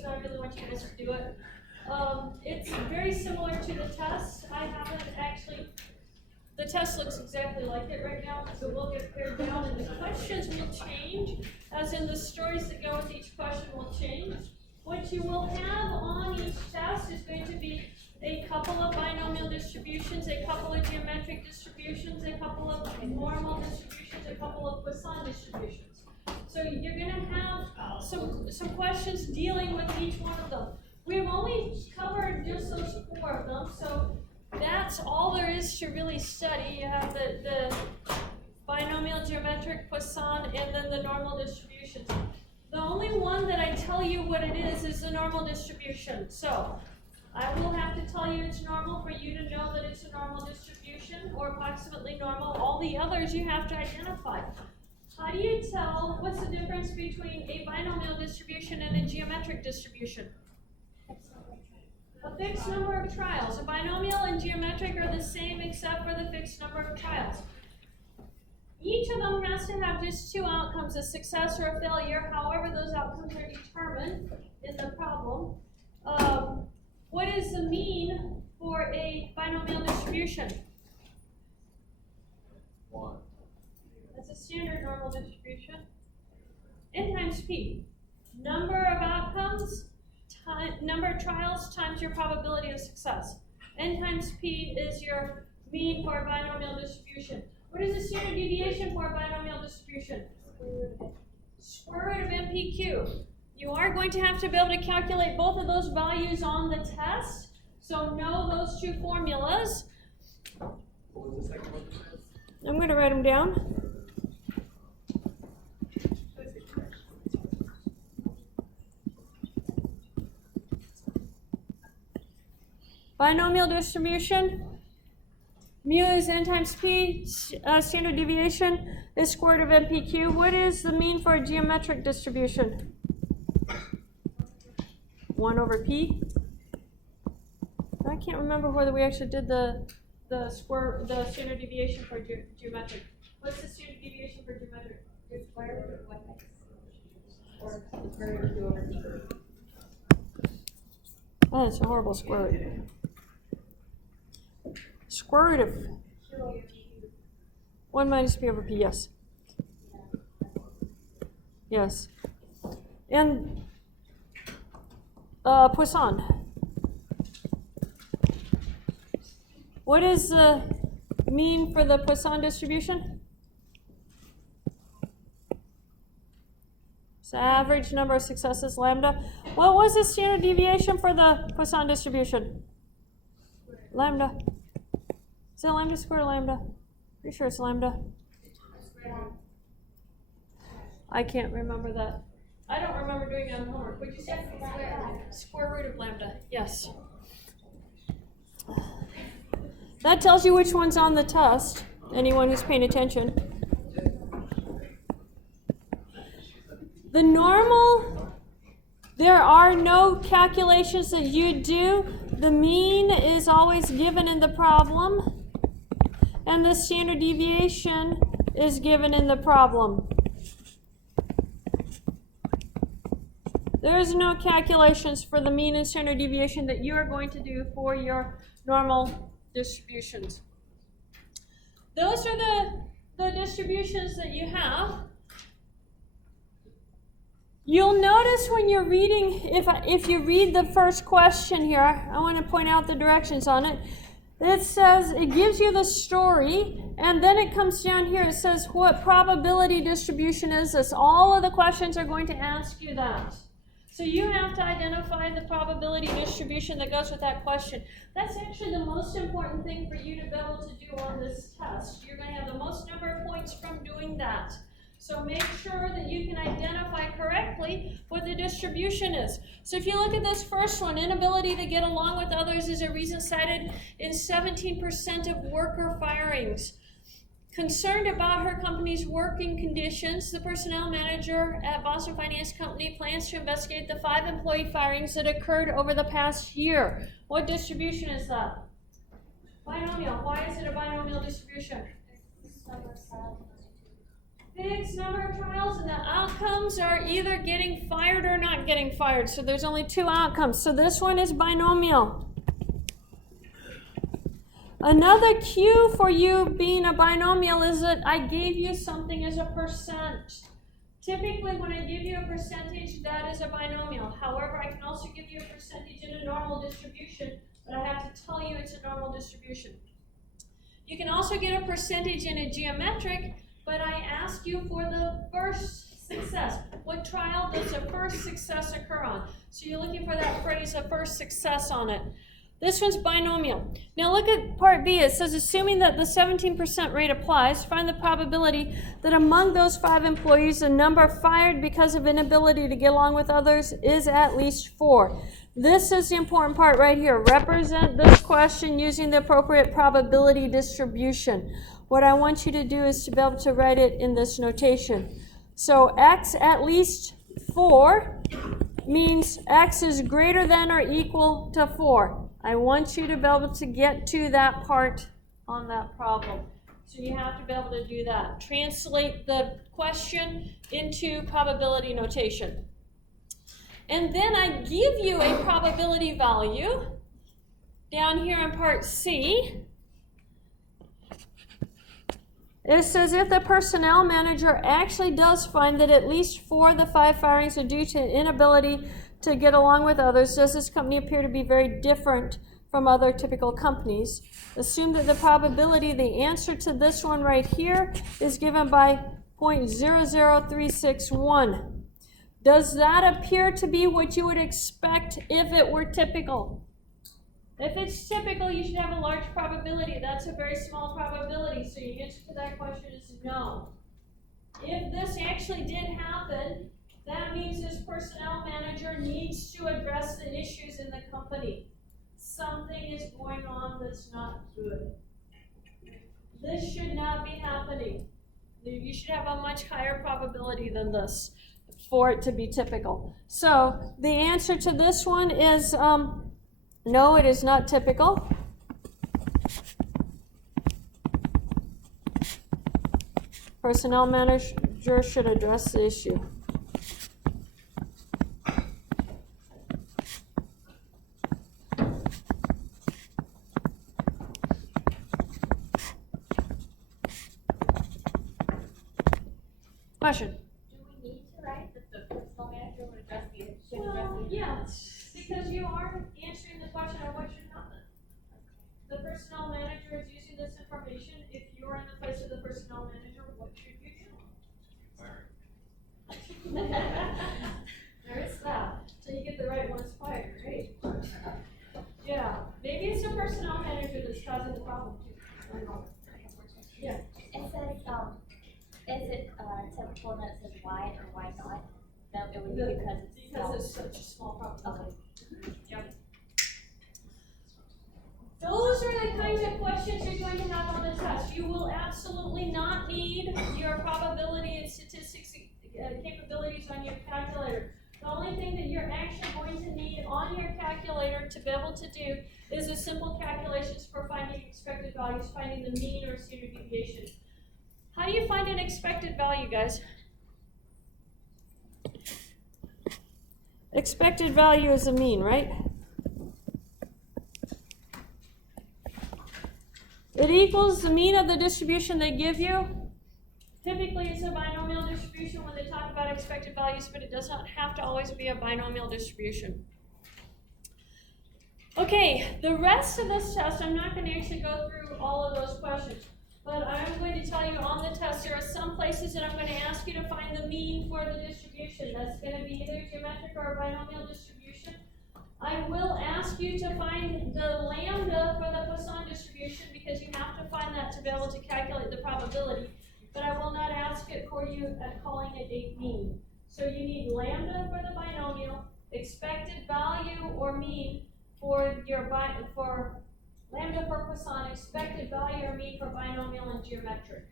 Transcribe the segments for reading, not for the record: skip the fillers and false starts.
so I really want you guys to do it. It's very similar to the test. I haven't actually, the test looks exactly like it right now, so we'll get pared down and the questions will change, as in the stories that go with each question will change. What you will have on each test is going to be a couple of binomial distributions, a couple of geometric distributions, a couple of normal distributions, a couple of Poisson distributions. So you're going to have some questions dealing with each one of them. We've only covered just those 4 of them, so that's all there is to really study. You have the binomial, geometric, Poisson, and then the normal distributions. The only one that I tell you what it is the normal distribution. So I will have to tell you it's normal for you to know that it's a normal distribution or approximately normal. All the others you have to identify. How do you tell what's the difference between a binomial distribution and a geometric distribution? A fixed number of trials. A binomial and geometric are the same except for the fixed number of trials. Each of them has to have just 2 outcomes, a success or a failure. However, those outcomes are determined in the problem. What is the mean for a binomial distribution? 1. That's a standard normal distribution. N times P. Number of outcomes, number of trials times your probability of success. N times P is your mean for a binomial distribution. What is the standard deviation for a binomial distribution? Square root of NPQ. You are going to have to be able to calculate both of those values on the test. So know those 2 formulas. What was the second one? I'm going to write them down. Binomial distribution. Mu is n times p. Standard deviation is square root of NPQ. What is the mean for a geometric distribution? 1 over p. I can't remember whether we actually did the standard deviation for geometric. What's the standard deviation for geometric? Square root of what? Or square root of 2 over p. Oh, it's a horrible square root. Square root of 1 minus p over p, yes. Yes. And Poisson. What is the mean for the Poisson distribution? It's the average number of successes, lambda. What was the standard deviation for the Poisson distribution? Lambda. Is it lambda squared or lambda? Pretty sure it's lambda. I can't remember that. I don't remember doing it on homework. What'd you say? Square root of lambda. Yes. That tells you which one's on the test. Anyone who's paying attention. The normal, there are no calculations that you do. The mean is always given in the problem. And the standard deviation is given in the problem. There is no calculations for the mean and standard deviation that you are going to do for your normal distributions. Those are the distributions that you have. You'll notice when you're reading, if you read the first question here, I want to point out the directions on it. It says, it gives you the story, and then it comes down here, it says what probability distribution is this. All of the questions are going to ask you that. So you have to identify the probability distribution that goes with that question. That's actually the most important thing for you to be able to do on this test. You're going to have the most number of points from doing that. So make sure that you can identify correctly what the distribution is. So if you look at this first one, inability to get along with others is a reason cited in 17% of worker firings. Concerned about her company's working conditions, the personnel manager at Boston Finance Company plans to investigate the 5 employee firings that occurred over the past year. What distribution is that? Binomial. Why is it a binomial distribution? fixed number of trials, and the outcomes are either getting fired or not getting fired. So there's only two outcomes. So this one is binomial. Another cue for you being a binomial is that I gave you something as a percent. Typically, when I give you a percentage, that is a binomial. However, I can also give you a percentage in a normal distribution, but I have to tell you it's a normal distribution. You can also get a percentage in a geometric, but I ask you for the first success. What trial does the first success occur on? So you're looking for that phrase, a first success on it. This one's binomial. Now look at part B. It says, assuming that the 17% rate applies, find the probability that among those 5 employees, the number fired because of inability to get along with others is at least 4. This is the important part right here. Represent this question using the appropriate probability distribution. What I want you to do is to be able to write it in this notation. So x at least 4 means x is greater than or equal to 4. I want you to be able to get to that part on that problem. So you have to be able to do that. Translate the question into probability notation. And then I give you a probability value down here in part C. It says if the personnel manager actually does find that at least 4 of the 5 firings are due to inability to get along with others, does this company appear to be very different from other typical companies? Assume that the probability, the answer to this one right here, is given by 0.00361. Does that appear to be what you would expect if it were typical? If it's typical, you should have a large probability. That's a very small probability, so your answer to that question is no. If this actually did happen, that means this personnel manager needs to address the issues in the company. Something is going on that's not good. This should not be happening. You should have a much higher probability than this for it to be typical. So the answer to this one is no, it is not typical. Personnel manager should address the issue. Question? Do we need to write that the personnel manager would address the issue? Well, yes, because you are answering the question of what should happen. The personnel manager is using this information. If you're in the place of the personnel manager, what should you do? There is that. So you get the right ones fired, right? Yeah, maybe it's the personnel manager that's causing the problem too. I don't know. Yeah. It says, is it typical that it says why or why not? No, it would be Because it's such a small problem. Okay. Yep. Those are the kinds of questions you're going to have on the test. You will absolutely not need your probability and statistics capabilities on your calculator. The only thing that you're actually going to need on your calculator to be able to do is a simple calculations for finding expected values, finding the mean or standard deviation. How do you find an expected value, guys? Expected value is a mean, right? It equals the mean of the distribution they give you. Typically, it's a binomial distribution when they talk about expected values, but it does not have to always be a binomial distribution. Okay, the rest of this test, I'm not going to actually go through all of those questions, but I'm going to tell you on the test, there are some places that I'm going to ask you to find the mean for the distribution. That's going to be either geometric or a binomial distribution. I will ask you to find the lambda for the Poisson distribution because you have to find that to be able to calculate the probability. But I will not ask it for you at calling it a mean. So you need lambda for the binomial, expected value or mean for your for lambda for Poisson, expected value or mean for binomial and geometric.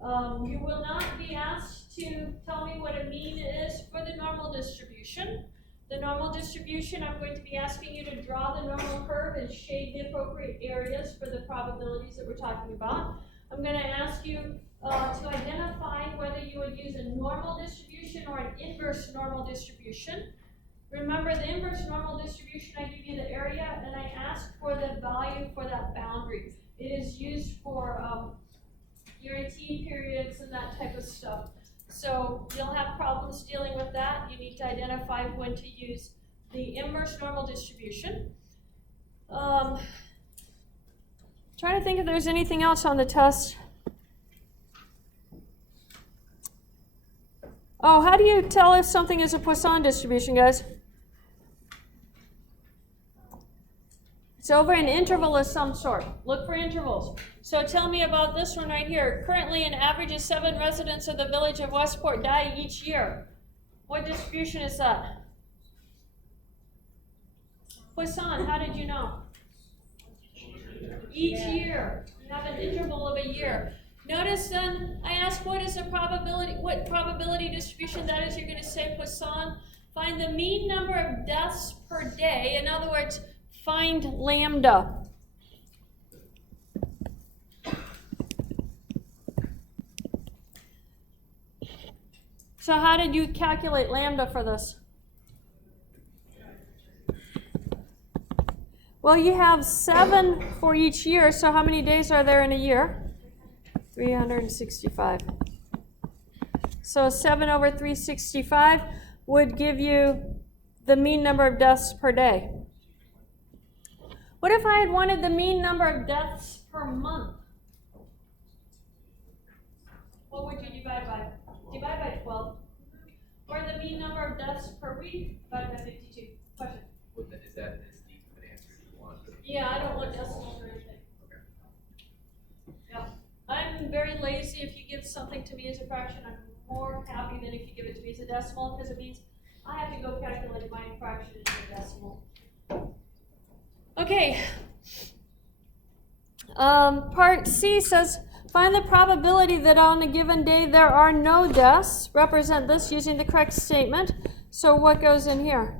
You will not be asked to tell me what a mean is for the normal distribution. The normal distribution, I'm going to be asking you to draw the normal curve and shade the appropriate areas for the probabilities that we're talking about. I'm going to ask you to identify whether you would use a normal distribution or an inverse normal distribution. Remember, the inverse normal distribution, I give you the area and I ask for the value for that boundary. It is used for your T periods and that type of stuff. So you'll have problems dealing with that. You need to identify when to use the inverse normal distribution. Trying to think if there's anything else on the test. Oh, how do you tell if something is a Poisson distribution, guys? It's over an interval of some sort. Look for intervals. So tell me about this one right here. Currently, an average of 7 residents of the village of Westport die each year. What distribution is that? Poisson, how did you know? Each year. You have an interval of a year. Notice then, I ask what is the probability, what probability distribution that is. You're going to say Poisson. Find the mean number of deaths per day. In other words, find lambda. So how did you calculate lambda for this? Well, you have 7 for each year, so how many days are there in a year? 365. So 7 over 365 would give you the mean number of deaths per day. What if I had wanted the mean number of deaths per month? What would you divide by? Divide by 12. Or the mean number of deaths per week, divided by 52. Question? Is that as deep of an answer you want? Yeah, I don't want decimals or anything. Okay. Yeah. I'm very lazy. If you give something to me as a fraction, I'm more happy than if you give it to me as a decimal, because it means I have to go calculate my fraction into a decimal. Okay. Part C says, find the probability that on a given day there are no deaths. Represent this using the correct statement. So what goes in here?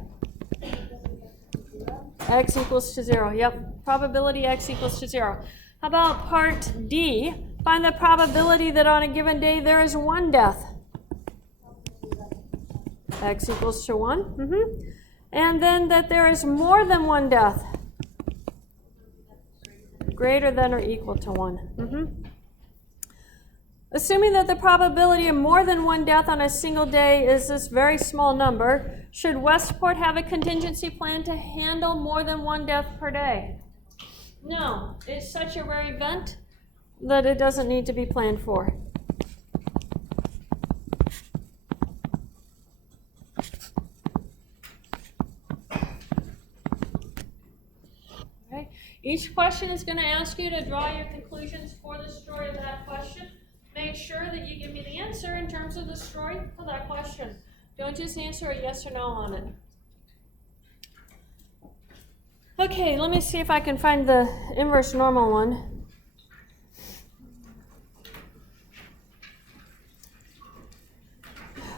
X equals to 0. Yep. Probability X equals to 0. How about part D? Find the probability that on a given day there is 1 death. X equals to 1. And then that there is more than 1 death. Greater than or equal to 1. Assuming that the probability of more than 1 death on a single day is this very small number, should Westport have a contingency plan to handle more than 1 death per day? No, it's such a rare event that it doesn't need to be planned for. Okay. Each question is going to ask you to draw your conclusions for the story of that question. Make sure that you give me the answer in terms of the story for that question. Don't just answer a yes or no on it. Okay, let me see if I can find the inverse normal one.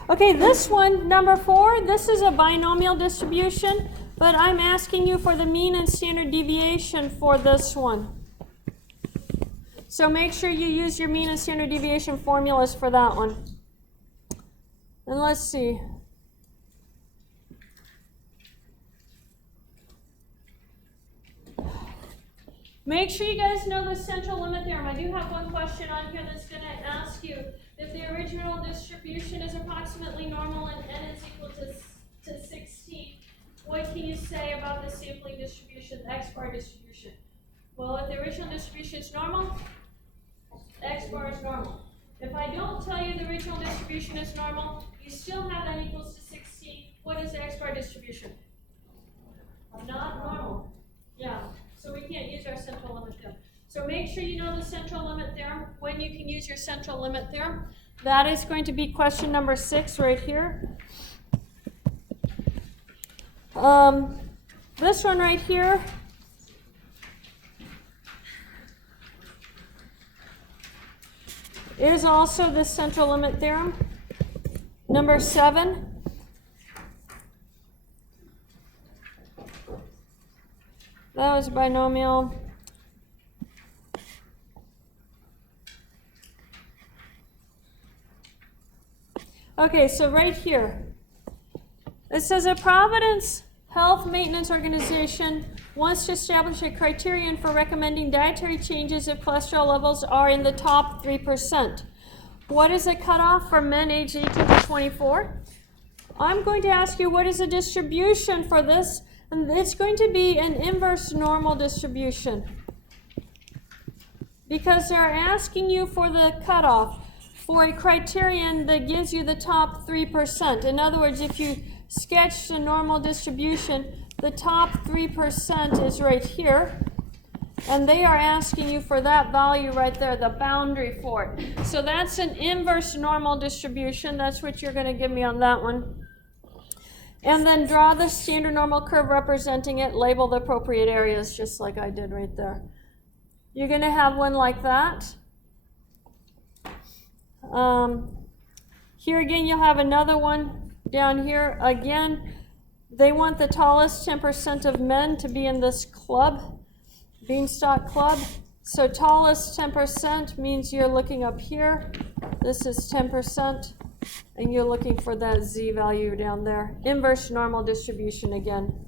Okay, this one, number 4, this is a binomial distribution, but I'm asking you for the mean and standard deviation for this one. So make sure you use your mean and standard deviation formulas for that one. And let's see. Make sure you guys know the central limit theorem. I do have one question on here that's going to ask you if the original distribution is approximately normal and n is equal to 16, what can you say about the sampling distribution, the x-bar distribution? Well, if the original distribution is normal, the x-bar is normal. If I don't tell you the original distribution is normal, you still have n equals to 16. What is the x-bar distribution? Not normal. Yeah, so we can't use our central limit theorem. So make sure you know the central limit theorem, when you can use your central limit theorem. That is going to be question number 6 right here. This one right here is also the central limit theorem. Number 7. That was binomial. Okay, so right here, it says a Providence Health Maintenance Organization wants to establish a criterion for recommending dietary changes if cholesterol levels are in the top 3%. What is the cutoff for men aged 18 to 24? I'm going to ask you what is the distribution for this, and it's going to be an inverse normal distribution. Because they're asking you for the cutoff for a criterion that gives you the top 3%. In other words, if you sketch the normal distribution, the top 3% is right here, and they are asking you for that value right there, the boundary for it. So that's an inverse normal distribution. That's what you're going to give me on that one. And then draw the standard normal curve representing it, label the appropriate areas, just like I did right there. You're going to have one like that. Here again, you'll have another one down here. Again, they want the tallest 10% of men to be in this club, Beanstalk Club. So tallest 10% means you're looking up here. This is 10, and you're looking for that Z value down there. Inverse normal distribution again.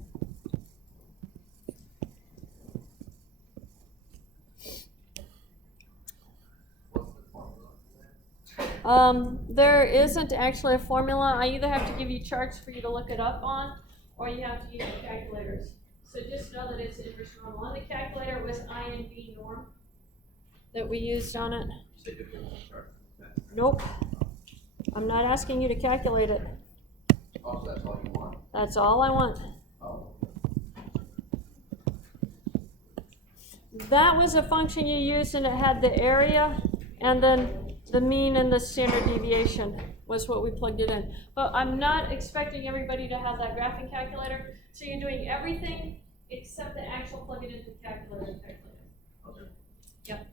There isn't actually a formula. I either have to give you charts for you to look it up on, or you have to use your calculators. So just know that it's inverse normal. On the calculator, it was INV norm that we used on it. Nope. I'm not asking you to calculate it. Oh, so that's all you want? That's all I want. Oh. That was a function you used, and it had the area, and then the mean and the standard deviation was what we plugged it in. But I'm not expecting everybody to have that graphing calculator, so you're doing everything except the actual plug it into the calculator. Okay. Yep.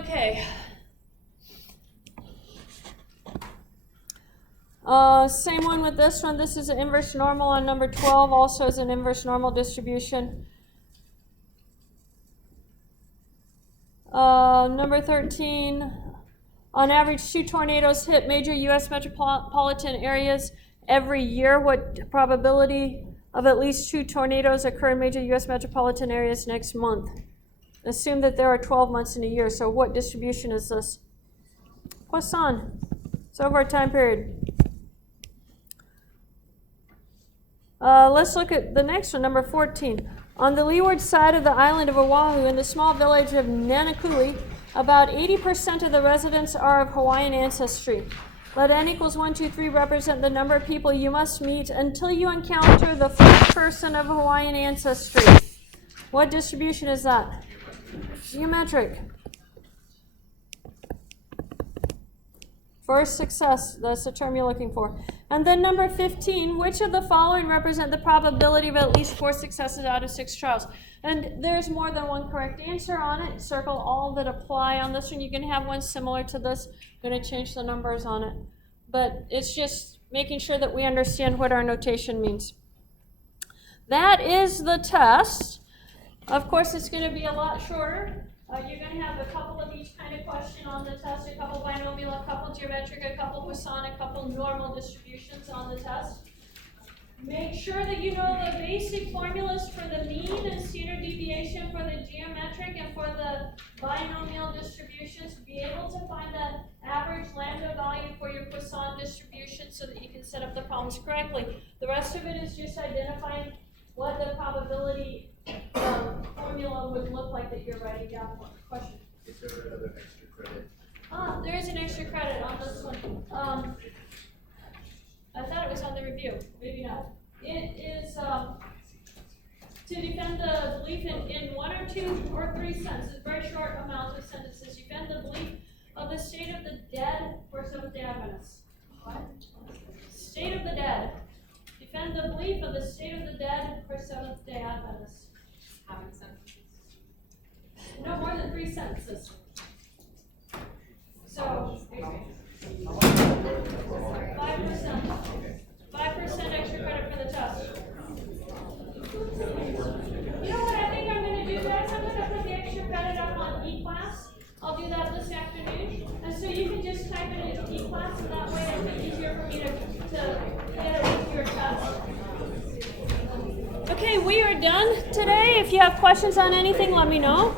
Okay. Same one with this one. This is an inverse normal on number 12, also is an inverse normal distribution. Number 13, on average, 2 tornadoes hit major U.S. metropolitan areas every year. What probability of at least 2 tornadoes occur in major U.S. metropolitan areas next month? Assume that there are 12 months in a year. So what distribution is this? Poisson. It's over a time period. Let's look at the next one, number 14. On the leeward side of the island of Oahu, in the small village of Nanakuli, about 80% of the residents are of Hawaiian ancestry. Let n equals 1, 2, 3 represent the number of people you must meet until you encounter the first person of Hawaiian ancestry. What distribution is that? Geometric. First success, that's the term you're looking for. And then number 15, which of the following represent the probability of at least 4 successes out of 6 trials? And there's more than one correct answer on it. Circle all that apply on this one. You can have one similar to this. I'm going to change the numbers on it. But it's just making sure that we understand what our notation means. That is the test. Of course, it's going to be a lot shorter. You're going to have a couple of each kind of question on the test, a couple binomial, a couple geometric, a couple Poisson, a couple normal distributions on the test. Make sure that you know the basic formulas for the mean and standard deviation for the geometric and for the binomial distributions. Be able to find the average lambda value for your Poisson distribution so that you can set up the problems correctly. The rest of it is just identifying what the probability formula would look like that you're writing down for the question. Is there another extra credit? There is an extra credit on this one. I thought it was on the review. Maybe not. It is to defend the belief in 1 or 2 or 3 sentences, very short amount of sentences. Defend the belief of the state of the dead for Seventh-day Adventists. What? State of the dead. Defend the belief of the state of the dead for Seventh-day Adventists. How many sentences? No more than 3 sentences. So, 5%. 5% extra credit for the test. You know what I think I'm going to do, guys? I'm going to put the extra credit up on eClass. I'll do that this afternoon. And so you can just type it into eClass, and that way Okay, we are done today. If you have questions on anything, let me know.